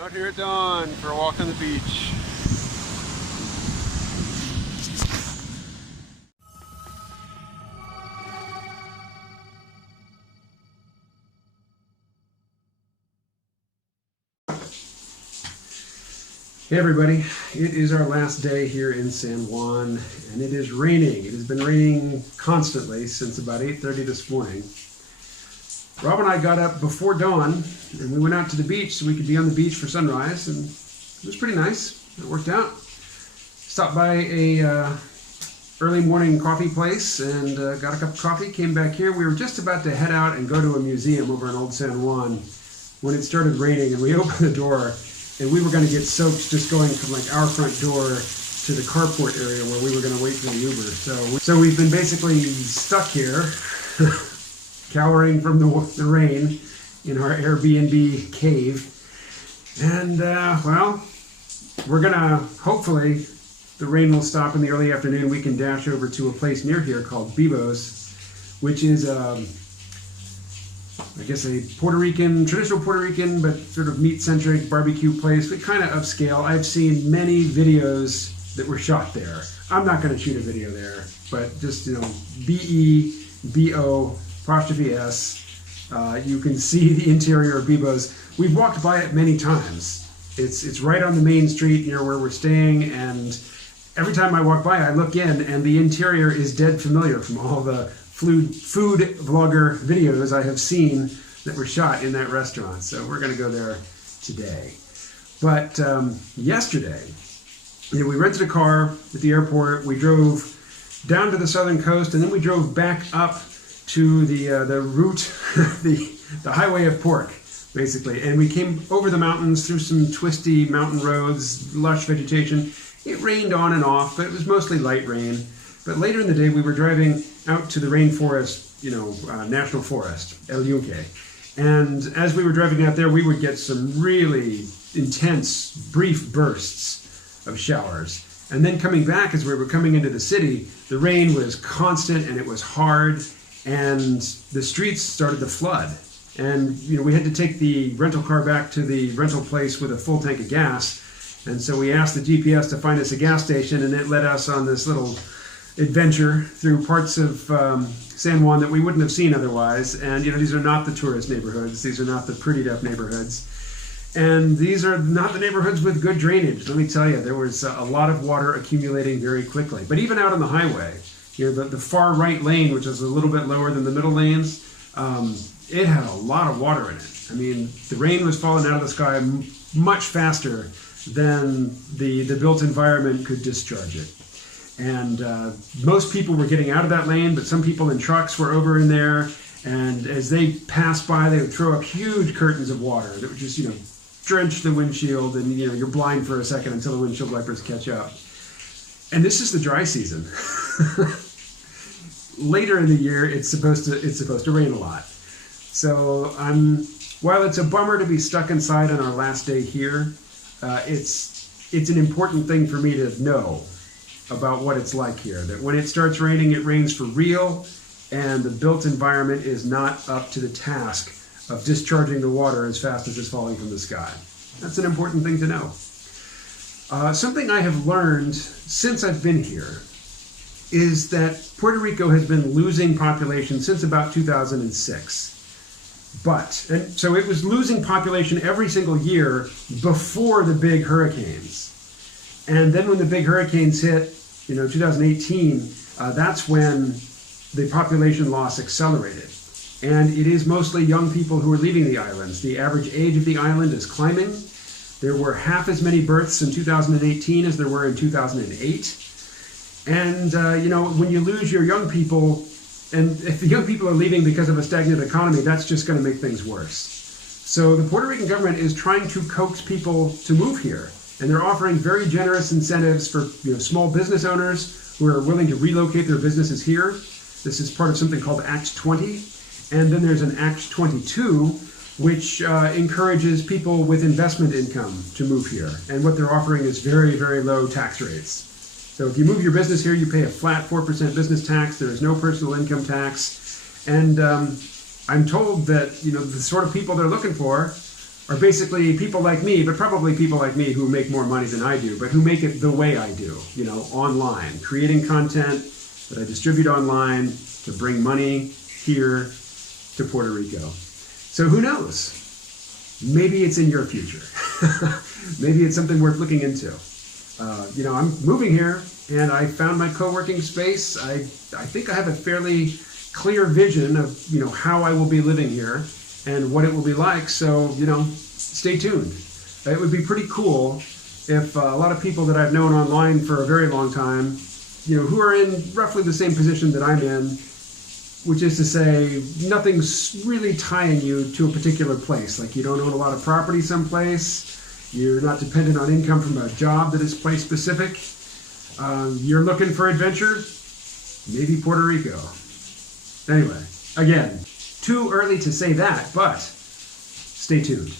Out here at dawn for a walk on the beach. Hey everybody, it is our last day here in San Juan and it is raining. It has been raining constantly since about 8:30 this morning. Rob and I got up before dawn and we went out to the beach so we could be on the beach for sunrise, and it was pretty nice. It worked out. Stopped by a early morning coffee place and got a cup of coffee, came back here. We were just about to head out and go to a museum over in Old San Juan when it started raining, and we opened the door and we were going to get soaked just going from like our front door to the carport area where we were going to wait for the Uber. So we've been basically stuck here cowering from the rain in our Airbnb cave. And, well, we're gonna, hopefully, the rain will stop in the early afternoon. We can dash over to a place near here called Bebo's, which is, I guess, a traditional Puerto Rican, but sort of meat-centric barbecue place, but kind of upscale. I've seen many videos that were shot there. I'm not gonna shoot a video there, but just, BEBO 'S. You can see the interior of Bebo's. We've walked by it many times. It's right on the main street near where we're staying, and every time I walk by I look in and the interior is dead familiar from all the food vlogger videos I have seen that were shot in that restaurant. So we're going to go there today. But yesterday, we rented a car at the airport. We drove down to the southern coast, and then we drove back up to the route, the highway of pork, basically. And we came over the mountains through some twisty mountain roads, lush vegetation. It rained on and off, but it was mostly light rain. But later in the day, we were driving out to the rainforest, National Forest, El Yunque. And as we were driving out there, we would get some really intense, brief bursts of showers. And then coming back, as we were coming into the city, the rain was constant and it was hard, and the streets started to flood. And we had to take the rental car back to the rental place with a full tank of gas. And so we asked the GPS to find us a gas station, and it led us on this little adventure through parts of San Juan that we wouldn't have seen otherwise. And these are not the tourist neighborhoods. These are not the prettied up neighborhoods. And these are not the neighborhoods with good drainage. Let me tell you, there was a lot of water accumulating very quickly. But even out on the highway, the far right lane, which is a little bit lower than the middle lanes, it had a lot of water in it. I mean, the rain was falling out of the sky much faster than the built environment could discharge it. And most people were getting out of that lane, but some people in trucks were over in there. And as they passed by, they would throw up huge curtains of water that would just, drench the windshield, and you're blind for a second until the windshield wipers catch up. And this is the dry season. Later in the year, it's supposed to rain a lot. So while it's a bummer to be stuck inside on our last day here, it's an important thing for me to know about what it's like here. That when it starts raining, it rains for real, and the built environment is not up to the task of discharging the water as fast as it's falling from the sky. That's an important thing to know. Something I have learned since I've been here is that Puerto Rico has been losing population since about 2006. And so it was losing population every single year before the big hurricanes. And then when the big hurricanes hit, 2018, that's when the population loss accelerated. And it is mostly young people who are leaving the islands. The average age of the island is climbing. There were half as many births in 2018 as there were in 2008. And, when you lose your young people, and if the young people are leaving because of a stagnant economy, that's just going to make things worse. So the Puerto Rican government is trying to coax people to move here. And they're offering very generous incentives for small business owners who are willing to relocate their businesses here. This is part of something called Act 20. And then there's an Act 22, which encourages people with investment income to move here. And what they're offering is very, very low tax rates. So if you move your business here, you pay a flat 4% business tax. There is no personal income tax. And I'm told that the sort of people they're looking for are basically people like me, but probably people like me who make more money than I do, but who make it the way I do, online, creating content that I distribute online to bring money here to Puerto Rico. So who knows? Maybe it's in your future. Maybe it's something worth looking into. I'm moving here and I found my co-working space. I think I have a fairly clear vision of, how I will be living here and what it will be like. So, stay tuned. It would be pretty cool if a lot of people that I've known online for a very long time, who are in roughly the same position that I'm in, which is to say, nothing's really tying you to a particular place. Like you don't own a lot of property someplace. You're not dependent on income from a job that is place specific. You're looking for adventure? Maybe Puerto Rico. Anyway, again, too early to say that, but stay tuned.